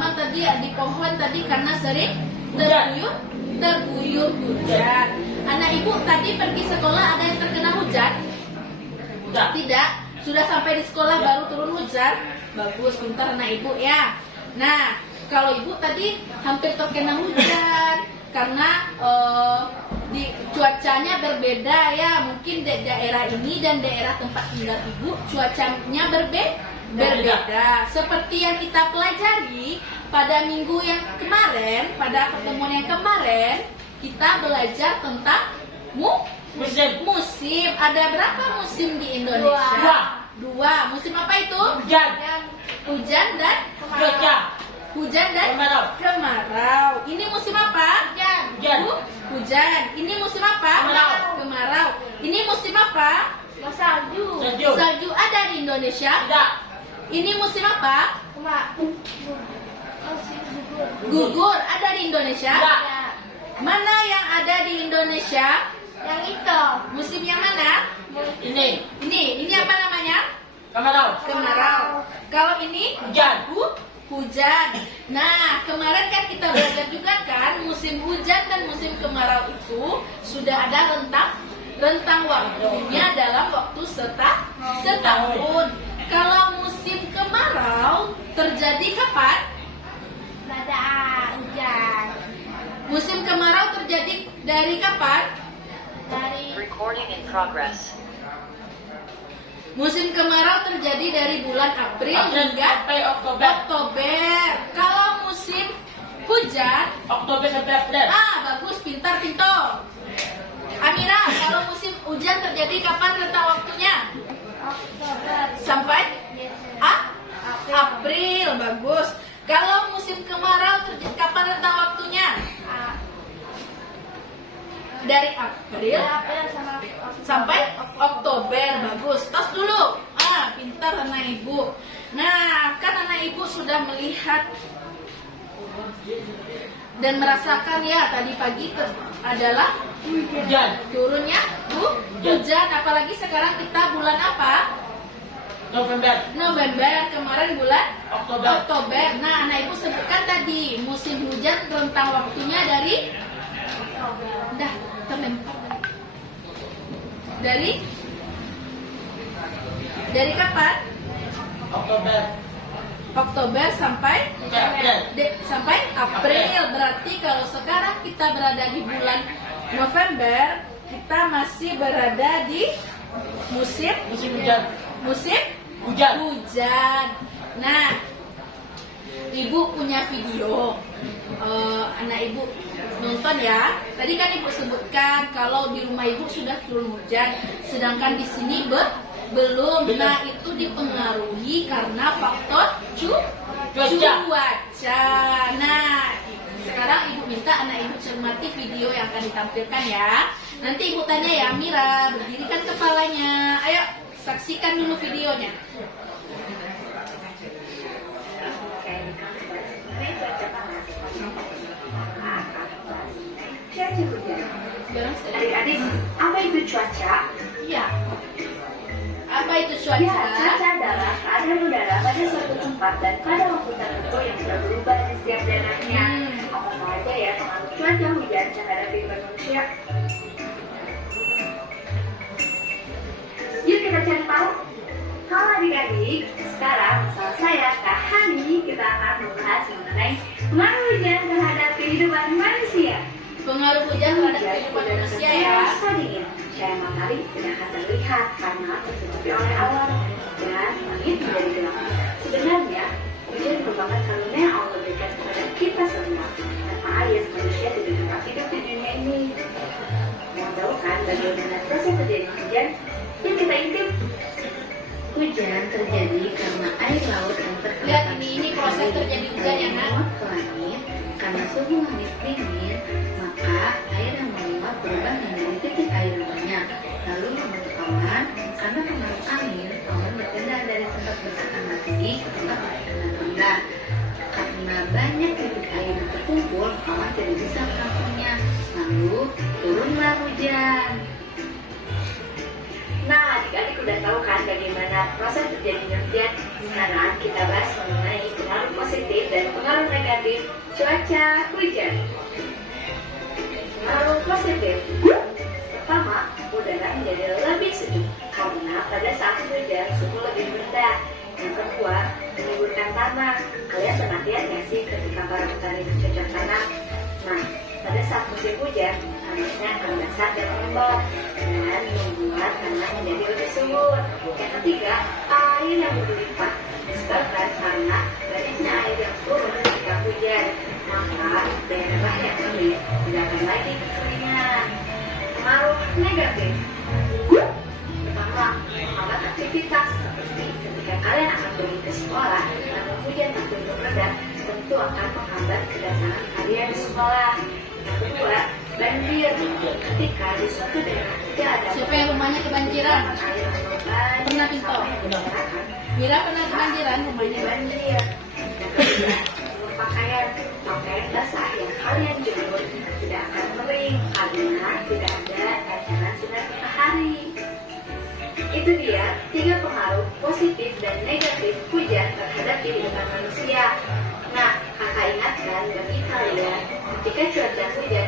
halaman tadi, di pohon tadi karena sering terguyur hujan. Anak ibu tadi pergi sekolah ada yang terkena hujan? Tidak. Sudah sampai di sekolah baru turun hujan? Bagus, pintar anak ibu ya. Nah, kalau ibu tadi hampir terkena hujan karena di cuacanya berbeda ya. Mungkin di daerah ini dan daerah tempat tinggal ibu cuacanya berbeda. Seperti yang kita pelajari pada minggu yang kemarin, pada pertemuan yang kemarin, kita belajar tentang musim. Ada berapa musim di Indonesia? Dua. Musim apa itu? Hujan dan hujan dan kemarau. Ini musim apa? Hujan. Ini musim apa? Kemarau. Ini musim apa? Salju. Salju ada di Indonesia? Ini musim apa? Gugur ada di Indonesia? Mana yang ada di Indonesia? Yang itu. Musim yang mana? Ini apa namanya? Kemarau. Kalau ini? Hujan. Nah, kemarin kan kita belajar juga kan, musim hujan dan musim kemarau itu sudah ada rentang waktunya dalam waktu setahun. Kalau musim kemarau terjadi kapan? Pada hujan. Musim kemarau terjadi dari kapan? Dari Recording in progress. Musim kemarau terjadi dari bulan April hingga sampai Oktober. Kalau musim hujan, Oktober sampai April. bagus, pintar Pinto. Amira, kalau musim hujan terjadi kapan rentang waktunya? Oktober. Sampai April, bagus. Kalau musim kemarau terjadi kapan rentang waktunya? Dari April sampai Oktober, bagus. Tos dulu. Pintar anak ibu. Nah, kan anak ibu sudah melihat dan merasakan ya tadi pagi adalah Hujan. turunnya hujan. Apalagi sekarang kita bulan apa? November. Kemarin bulan Oktober. Nah, anak ibu sebutkan tadi musim hujan rentang waktunya dari dari kapan? Oktober sampai April. Berarti kalau sekarang kita berada di bulan November, kita masih berada di musim hujan. Nah, ibu punya video. Anak ibu nonton ya. Tadi kan ibu sebutkan kalau di rumah ibu sudah turun hujan, sedangkan di sini belum. Nah, itu dipengaruhi karena faktor cuaca. Nah, sekarang ibu minta anak ibu cermati video yang akan ditampilkan ya. Nanti ibu tanya ya, Mira, berdirikan kepalanya. Ayo, saksikan dulu videonya. Adik-adik, apa itu cuaca? Iya. Apa itu cuaca? Ya, cuaca adalah keadaan udara pada suatu tempat dan pada waktu tertentu yang sudah berubah di setiap daerahnya. Apa saja ya pengaruh cuaca hujan terhadap kehidupan manusia? Yuk kita cari tahu. Halo adik-adik, sekarang bersama saya Kak Hani, kita akan membahas mengenai pengaruh hujan terhadap kehidupan manusia. Pengaruh hujan terhadap kehidupan manusia ya. Rasa dingin, cahaya matahari tidak akan terlihat karena tertutupi oleh awan dan langit menjadi gelap. Sebenarnya, hujan merupakan karunia yang Allah berikan kepada kita semua. Tanpa air, manusia tidak dapat hidup di dunia ini. Mau tahu kan bagaimana proses terjadinya hujan? Yuk kita intip. Hujan terjadi karena air laut yang Lihat ini proses terjadi hujan ya, Nak. menguap ke langit. Karena suhu langit dingin, maka air yang menguap berubah menjadi titik air yang banyak, lalu membentuk awan. Karena pengaruh angin, awan berpindah dari tempat bertekanan tinggi ke tempat bertekanan rendah. Karena banyak titik air yang terkumpul, awan tidak bisa menampungnya. Lalu turunlah hujan. Nah, adik-adik udah tahu kan bagaimana proses terjadinya hujan. Sekarang kita bahas mengenai pengaruh positif dan pengaruh negatif negatif cuaca hujan. Pengaruh positif. Pertama, udara menjadi lebih sejuk karena pada saat hujan suhu lebih rendah. Yang kedua, menyuburkan tanah. Kalian pernah lihat nggak sih ketika para petani bercocok tanam? Nah, pada saat musim hujan, tanahnya akan basah dan lembab dan membuat tanah menjadi lebih subur. Yang ketiga, air yang berlimpah disebabkan karena banyaknya air yang turun ketika hujan, maka daerah yang kering tidak akan lagi kekeringan. Pengaruh negatif. Pertama, menghambat aktivitas seperti ketika kalian akan pergi ke sekolah namun hujan tak kunjung reda, tentu akan menghambat kedatangan kalian di sekolah. Yang kedua, banjir. Ketika di suatu daerah tidak ada Siapa yang rumahnya kebanjiran? air atau banjir Pernah, Pinto? sampai ke masyarakat, Mira pernah kebanjiran rumahnya rumahnya? banjir. Yang ketiga, jemur pakaian basah yang kalian jemur tidak akan kering karena tidak ada pancaran sinar matahari. Itu dia 3 pengaruh positif dan negatif hujan terhadap kehidupan manusia. Nah, kakak ingatkan bagi kalian, ketika cuaca hujan